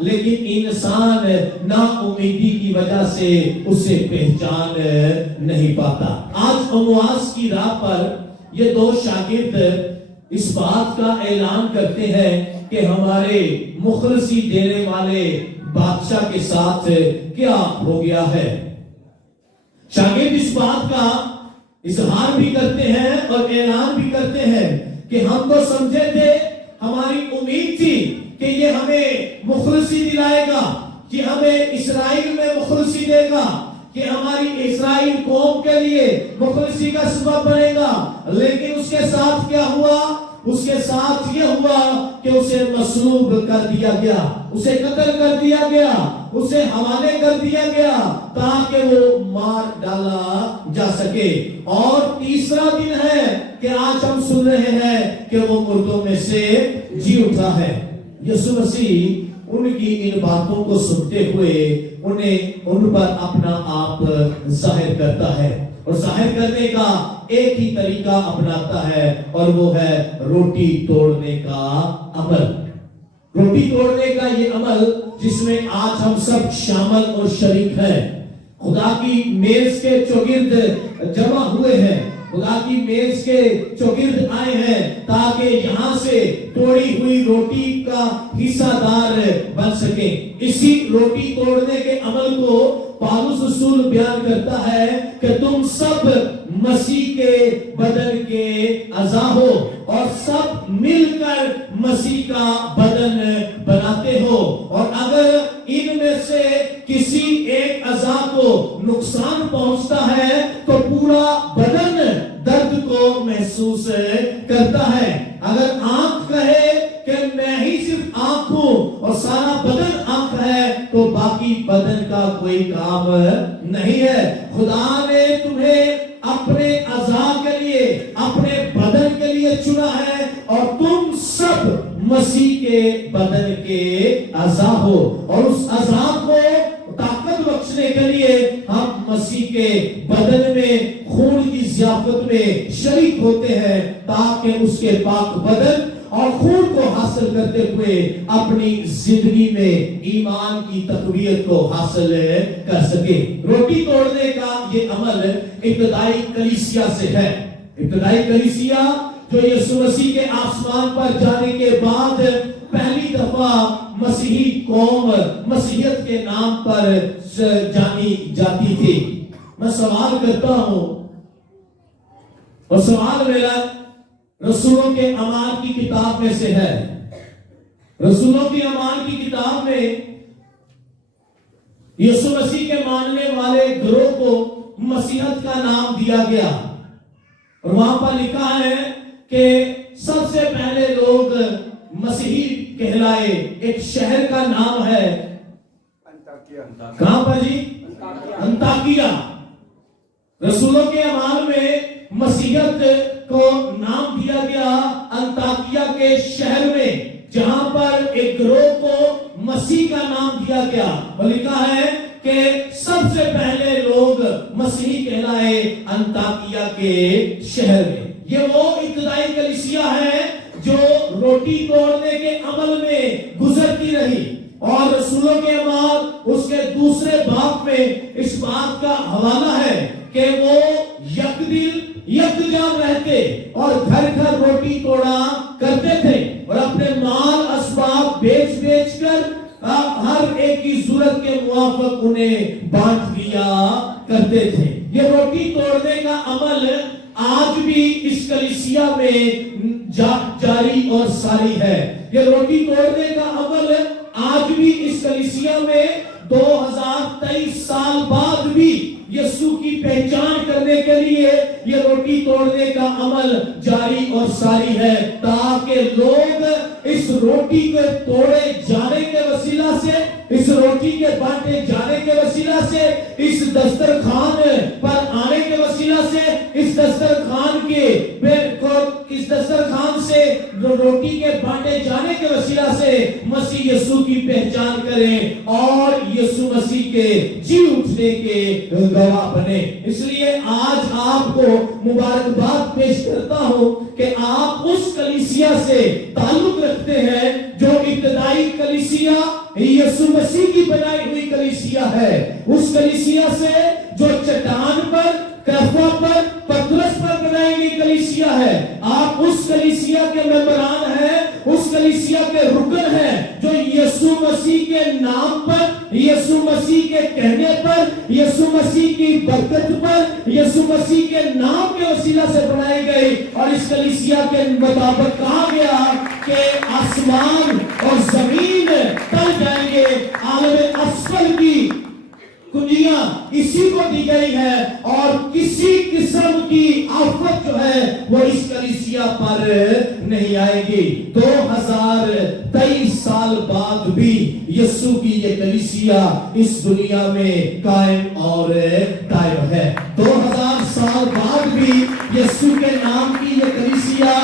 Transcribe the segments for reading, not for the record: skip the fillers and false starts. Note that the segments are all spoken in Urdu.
لیکن انسان نا امیدی کی وجہ سے اسے پہچان نہیں پاتا۔ آج امواس کی راہ پر یہ دو شاگرد اس بات کا اعلان کرتے ہیں کہ ہمارے مخلصی دینے والے بادشاہ کے ساتھ کیا ہو گیا ہے۔ شاگرد اس بات کا اظہار بھی کرتے ہیں اور اعلان بھی کرتے ہیں کہ ہم تو سمجھے تھے، ہماری امید تھی کہ یہ ہمیں مخلصی دلائے گا، کہ ہمیں اسرائیل میں مخلصی دے گا، کہ ہماری اسرائیل قوم کے لیے مخلصی کا سبب بنے گا، لیکن اس کے ساتھ کیا ہوا؟ اس کے ساتھ یہ ہوا کہ اسے مصلوب کر دیا گیا، اسے قتل کر دیا گیا، اسے حوالے کر دیا گیا تاکہ وہ مار ڈالا جا سکے۔ اور تیسرا دن ہے کہ آج ہم سن رہے ہیں کہ وہ مردوں میں سے جی اٹھا ہے۔ یسوع مسیح ان کی ان باتوں کو سنتے ہوئے ان پر اپنا آپ ظاہر کرتا ہے، اور ظاہر کرنے کا ایک ہی طریقہ اپناتا ہے، اور وہ ہے روٹی توڑنے کا عمل۔ روٹی توڑنے کا یہ عمل جس میں آج ہم سب شامل اور شریک ہیں۔ خدا کی میز کے چوگرد جمع ہوئے ہیں، خدا کی میز کے چوگرد آئے ہیں تاکہ یہاں سے توڑی ہوئی روٹی کا حصہ دار بن سکیں۔ اسی روٹی توڑنے کے عمل کو پالوس رسول بیان کرتا ہے کہ تم سب مسیح کے بدن کے اعضاء ہو اور سب مل کر مسیح کا بدن بناتے ہو، اور اگر ان میں سے کسی ایک اعضاء کو نقصان پہنچتا ہے تو پورا بدن درد کو محسوس کرتا ہے۔ اگر آنکھ کہے کہ میں ہی صرف آنکھ ہوں اور سارا بدن آنکھ ہے تو باقی بدن کا کوئی کام نہیں ہے۔ خدا نے تمہیں اپنے اعضاء کے لیے، اپنے بدن کے لیے چنا ہے، اور تم سب مسیح کے بدن کے اعضاء ہو، اور اس اعضاء کو طاقت بخشنے کے لیے ہم مسیح کے بدن میں خون کی ضیافت میں شریک ہوتے ہیں تاکہ اس کے پاک بدن اور خون کو حاصل کرتے ہوئے اپنی زندگی میں ایمان کی تقویت کو حاصل کر سکے۔ روٹی توڑنے کا یہ عمل ابتدائی کلیسیا سے ہے۔ ابتدائی کلیسیا جو یسوع مسیح کے آسمان پر جانے کے بعد پہلی دفعہ مسیحی قوم مسیحیت کے نام پر جانی جاتی تھی۔ میں سوال کرتا ہوں، اور سوال میرا رسولوں کے اعمال کی کتاب میں سے ہے۔ رسولوں کی اعمال کی کتاب میں یسوع مسیح کے ماننے والے گروہ کو مسیحیت کا نام دیا گیا، اور وہاں پر لکھا ہے کہ سب سے پہلے لوگ مسیحی کہلائے۔ ایک شہر کا نام ہے کہاں پر جی؟ انطاکیہ۔ رسولوں کے اعمال میں مسیحیت کو نام دیا گیا انطاکیہ کے شہر میں، جہاں پر ایک گروہ کو مسیح کا نام دیا گیا، اور لکھا ہے کہ سب سے پہلے لوگ مسیحی کہلائے انطاکیہ کے شہر میں۔ یہ وہ ابتدائی کلیسیا ہے جو روٹی توڑنے کے عمل میں گزرتی رہی، اور رسولوں کے اعمال اس کے دوسرے باب میں اس بات کا حوالہ ہے کہ وہ یک دل یکجان رہتے اور گھر گھر روٹی توڑا کرتے تھے، اور اپنے مال اسباب بیچ بیچ کر ہر ایک کی ضرورت کے موافق انہیں بانٹ دیا کرتے تھے۔ یہ روٹی توڑنے کا عمل آج بھی اس کلیسیا میں جاری اور ساری ہے۔ یہ روٹی توڑنے کا عمل آج بھی اس کلیسیا میں 2023 سال بعد بھی یسوع کی پہچان کرنے کے لیے یہ روٹی توڑنے کا عمل جاری اور ساری ہے، تاکہ لوگ اس روٹی کے توڑے جانے کے وسیلہ سے، اس روٹی کے بانٹے جانے کے وسیلہ سے، اس دسترخوان پر آنے کے وسیلہ سے، اس دسترخوان سے روٹی کے بانٹے جانے کے وسیلہ سے مسیح یسوع کی پہچان کریں اور یسوع مسیح کے جی اٹھنے سچے کے گواہ بنے۔ اس لیے آج آپ کو مبارکباد پیش کرتا ہوں کہ آپ اس کلیسیا سے تعلق رکھتے ہیں جو ابتدائی کلیسیا یسوع مسیح کی بنائی ہوئی کلیسیا ہے، اس کلیسیا سے جو چٹان پر، کیفا پر، پترس پر بنائی گئی کلیسیا ہے۔ آپ اس کلیسیا کے ممبران ہیں، اس کلیسیا کے رکن ہیں جو یسوع مسیح کے نام پر، یسوع مسیح کے کہنے پر، یسوع مسیح کی برکت پر، یسوع مسیح کے نام کے وسیلہ سے بنائی گئی۔ اور اس کلیسیا کے مطابق کہا گیا کہ آسمان اور زمین ٹل جائیں گے، عالم اسفل کی کنجیاں اسی کو دی گئی ہے، اور کسی قسم کی آفت جو ہے وہ اس کلیسیا پر نہیں آئے گی۔ 2023 سال بعد بھی یسوع کی یہ کلیسیا اس دنیا میں قائم اور دائم ہے۔ 2000 سال بعد بھی یسوع کے نام کی یہ کلیسیا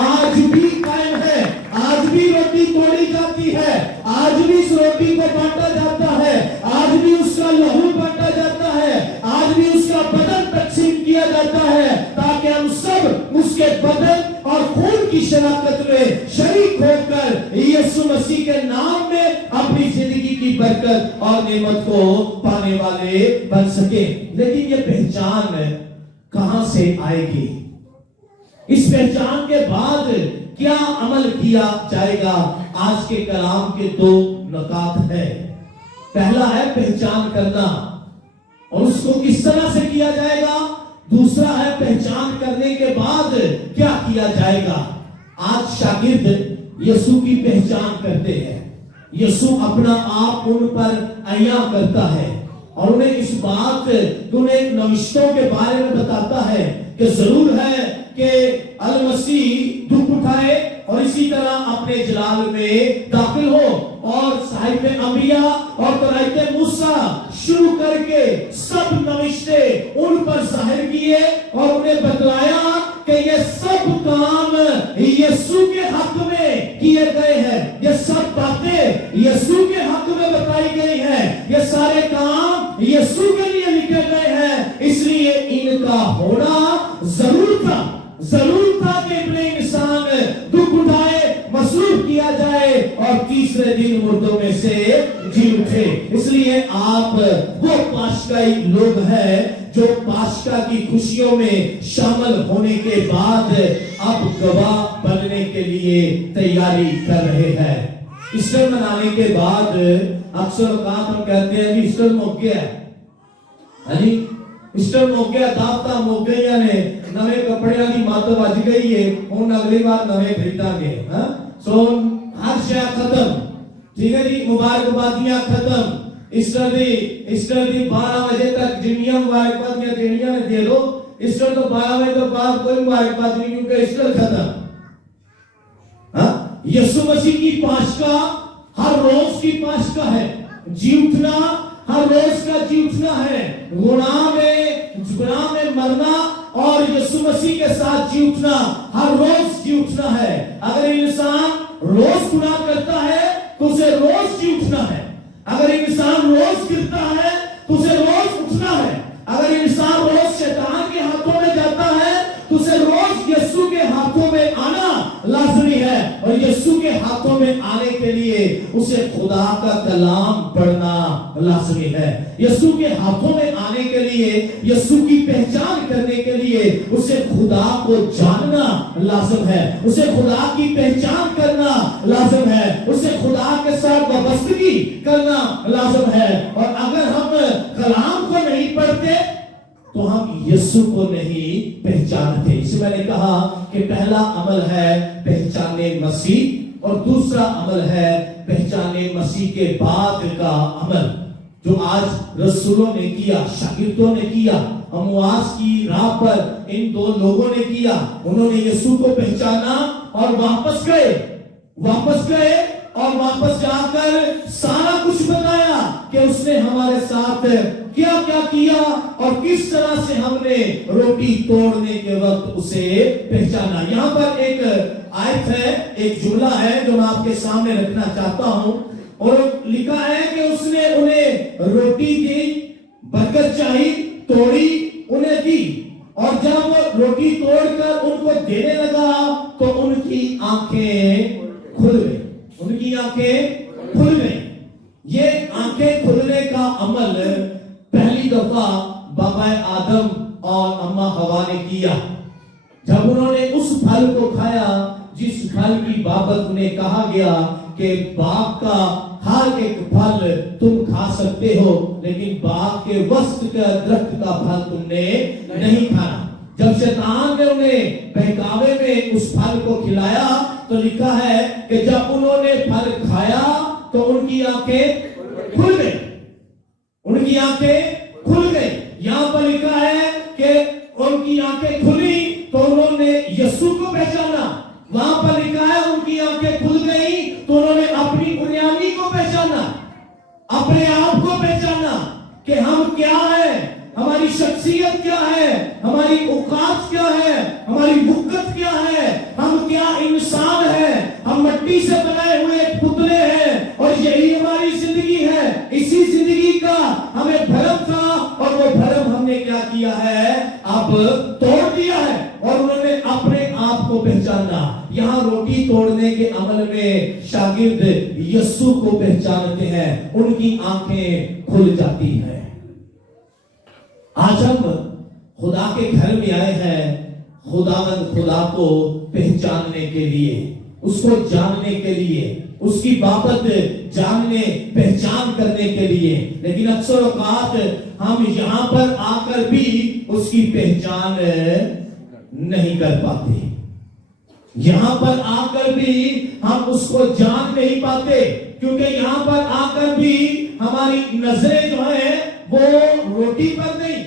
آج بھی قائم ہے، آج بھی روٹی توڑی جاتی ہے، آج بھی اس روٹی کو بانٹا جاتا ہے، آج بھی اس کا لہو بانٹا جاتا ہے، آج بھی اس کا بدن تقسیم کیا جاتا ہے، تاکہ ہم سب اس کے بدن اور خون کی شراکت میں شریک ہو کر یسوع مسیح کے نام میں اپنی زندگی کی برکت اور نعمت کو پانے والے بن سکے۔ لیکن یہ پہچان کہاں سے آئے گی؟ اس پہچان کے بعد کیا عمل کیا جائے گا؟ آج کے کلام کے 2 نکات ہے۔ پہلا ہے پہچان کرنا، اور اس کو کس طرح سے کیا جائے گا۔ دوسرا ہے پہچان کرنے کے بعد کیا کیا جائے گا۔ آج شاگرد یسوع کی پہچان کرتے ہیں، یسوع اپنا آپ ان پر عیاں کرتا ہے، اور انہیں اس بات انہیں نوشتوں کے بارے میں بتاتا ہے کہ ضرور ہے کہ المسیح دکھ اٹھائے اور اسی طرح اپنے جلال میں داخل ہو، اور صحائف انبیاء اور قرائت موسیٰ شروع کر کے سب نوشتے ان پر ظاہر کیے، اور انہیں بتلایا کہ یہ سب کام یسوع کے حق میں کیے گئے ہیں، یہ سب باتیں یسوع کے حق میں بتائی گئی ہیں، یہ سارے کام یسوع کے لیے لکھے گئے ہیں، اس لیے ان کا ہونا ضرور تھا کہ ابن انسان دکھ اٹھائے، مصلوب کیا جائے اور تیسرے دن مردوں میں سے جی اٹھے۔ اس لیے آپ وہ پاشکائی لوگ ہیں جو پاشکا کی خوشیوں میں شامل ہونے کے بعد اب گواہ بننے کے لیے تیاری کر رہے ہیں۔ ایسٹر منانے کے بعد اکثر اوقات ہم کہتے ہیں کہ ایسٹر موقع ہے، ایسٹر موقع داوتا موقع نے نوے کپڑے کی مت بج گئی ہے، ہوں اگلی بار نوے خریدا گے۔ سو ہر شے ختم، ٹھیک ہے جی، مبارکبادیاں ختم، ایسٹر دی 12 بجے تک جنیاں مبارکبادیاں دینیاں نے دے دو، ایسٹر تو 12 بجے تو بعد کوئی مبارکباد نہیں، کیونکہ ایسٹر ختم۔ یسوع مسیح کی پاشکا ہر روز کی پاشکا ہے، جی اٹھنا ہر روز کا جی اٹھنا ہے، گناہ میں مرنا اور یسوع مسیح کے ساتھ جی اٹھنا ہر روز جی اٹھنا ہے۔ اگر انسان روز گناہ کرتا ہے تو اسے روز جی اٹھنا ہے، اگر انسان روز گرتا ہے تو اسے روز اٹھنا ہے، اگر انسان روز شیطان کے ہاتھوں میں جاتا ہے تو اسے روز یسوع کے ہاتھوں میں آنا لازمی ہے، اور یسوع کے ہاتھوں میں آنے کے لیے اسے خدا کا کلام پڑھنا لازمی ہے۔ یسوع کے ہاتھوں میں آنے کے لیے، یسوع کی پہچان کرنے کے لیے اسے خدا کو جاننا لازم ہے، اسے خدا کی پہچان کرنا لازم ہے، اسے خدا کے ساتھ وابستگی کرنا لازم ہے۔ اور اگر ہم کلام کو نہیں پڑھتے تو ہم یسوع کو نہیں پہچانتے۔ اس میں نے کہا کہ پہلا عمل ہے پہچانے مسیح، اور دوسرا عمل ہے پہچانے مسیح کے بعد کا عمل جو آج رسولوں نے کیا، شاگردوں نے کیا، امواس کی راہ پر ان 2 لوگوں نے کیا۔ انہوں نے یسوع کو پہچانا اور واپس گئے اور واپس جا کر سارا کچھ بتایا کہ اس نے ہمارے ساتھ کیا کیا اور کس طرح سے ہم نے روٹی توڑنے کے وقت اسے پہچانا۔ یہاں پر ایک آیت ہے، ایک جملہ ہے جو میں آپ کے سامنے رکھنا چاہتا ہوں، اور لکھا ہے کہ اس نے انہیں روٹی دی برکت چاہی, توڑی, انہیں دی, اور جب وہ روٹی توڑ کر ان کو دینے لگا تو ان کی آنکھیں کھل گئی, ان کی آنکھیں کھل گئی. یہ آنکھیں کھلنے کا عمل پہلی دفعہ بابا آدم اور اماں حوا نے کیا جب انہوں نے اس پھل کو کھایا جس پھل کی بابت انہیں کہا گیا کہ باغ کا ہر ایک پھل تم کھا سکتے ہو لیکن باغ کے وسط کا درخت کا پھل تم نے نہیں کھانا. جب شیطان نے انہیں بہکاوے میں اس پھل کو کھلایا تو لکھا ہے کہ جب انہوں نے پھل کھایا تو ان کی آنکھیں کھل گئی, ان کی آنکھیں کھل گئی. یہاں پر لکھا ہے کہ ان کی آنکھیں کھلی تو انہوں نے یسوع کو پہچانا. وہاں پر لکھا ہے ان کی آنکھیں کھل گئی تو انہوں نے اپنی بنیادی کو پہچانا, اپنے آپ کو پہچانا کہ ہم کیا ہیں, ہماری شخصیت کیا ہے, ہماری اوقات کیا ہے, ہماری وقت کیا ہے, ہم کیا انسان ہیں. ہم مٹی سے بنائے ہوئے ایک پتلے ہیں اور یہی ہماری زندگی ہے. اسی زندگی کا ہمیں بھرم تھا اور وہ بھرم ہم نے کیا کیا ہے, اب توڑ دیا ہے اور انہوں نے اپنے آپ کو پہچانا. یہاں روٹی توڑنے کے عمل میں شاگرد یسوع کو پہچانتے ہیں, ان کی آنکھیں کھل جاتی ہیں. آج ہم خدا کے گھر میں آئے ہیں خداوند خدا کو پہچاننے کے لیے, اس کو جاننے کے لیے, اس کی بابت جاننے پہچان کرنے کے لیے. لیکن اکثر اوقات ہم یہاں پر آ کر بھی اس کی پہچان نہیں کر پاتے, یہاں پر آ کر بھی ہم اس کو جان نہیں پاتے کیونکہ یہاں پر آ کر بھی ہماری نظریں جو ہیں وہ روٹی پر نہیں,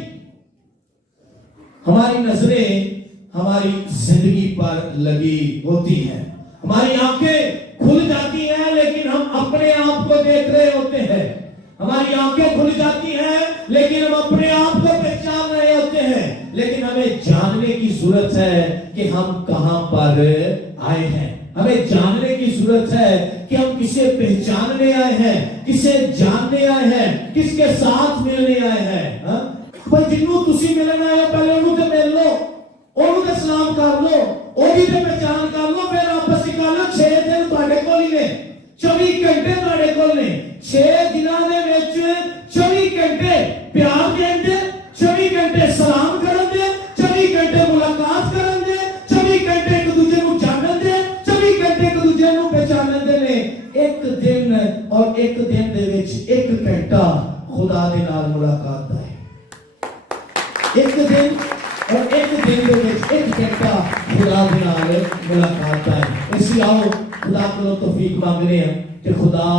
ہماری نظریں ہماری زندگی پر لگی ہوتی ہیں. ہماری آنکھیں کھل جاتی ہیں لیکن ہم اپنے آپ کو دیکھ رہے ہوتے ہیں. ہماری آنکھیں کھل جاتی ہیں لیکن ہم اپنے آپ کو پہچان رہے ہوتے ہیں. لیکن ہمیں جاننے کی ضرورت ہے کہ ہم کہاں پر آئے ہیں. ہمیں جاننے کی ضرورت ہے کہ ہم کسے پہچاننے آئے ہیں, کسے جاننے آئے ہیں, کس کے ساتھ ملنے آئے ہیں. بھائی جنوں تسی ملنا آئے پہلے انہوں تے مل لو, انہوں تے سلام کر لو, اوہی تے پہچان کر لو, پھر آپس نکال لو. 6 دن تواڈے کول ہی نے, 24 گھنٹے تواڈے کول نے. 6 دناں دے وچ 24 گھنٹے پیار دین دے, 24 گھنٹے سلام کرن دے, 24 گھنٹے ملاقات کرن دے, 24 گھنٹے ایک دوسرے نوں جانن دے, 24 گھنٹے ایک دوسرے نوں پہچانن دے نے. ایک دن اور ایک دن دے وچ 1 گھنٹہ خدا دے نال ملاقات ہے. ایک دن اور ایک دن دے وچ 1 گھنٹہ خدا دے نال ملاقات ہے. اس لیے آؤ خدا کو توفیق مانگنے ہیں کہ خدا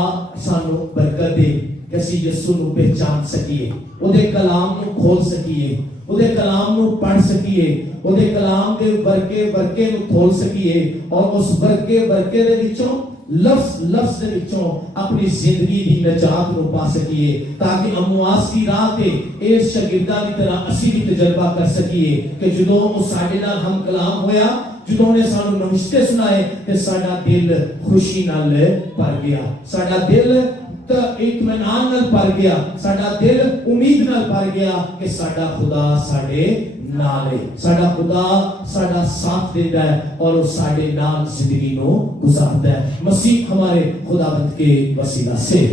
سانو برکت دے کہ اسی یسوع نو پہچان سکیے, او دے کلام نو کھول سکیے, او دے کلام نو پڑھ سکیے, او دے کلام دے برکے نو کھول سکیے اور اس برکے دے وچوں لفظ دے وچوں اپنی زندگی دی نجات نو پا سکیے تاکہ امواس کی راہ تے اس شاگرداں دی طرح اسی بھی تجربہ کر سکیے کہ جدوں او ساڈے نال ہم کلام ہویا, جدوں نے سانو نوشتے سنائے تے ساڈا دل خوشی نال بھر گیا, ساڈا دل اطمینان نال بھر گیا, ساڈا دل امید نال بھر گیا کہ ساڈا خدا ساڈے نال ہے, ساڈا خدا ساڈا ساتھ دیتا ہے اور ساڈے نال زندگی نو گزارتا ہے. مسیح ہمارے خداوند کے وسیلہ سے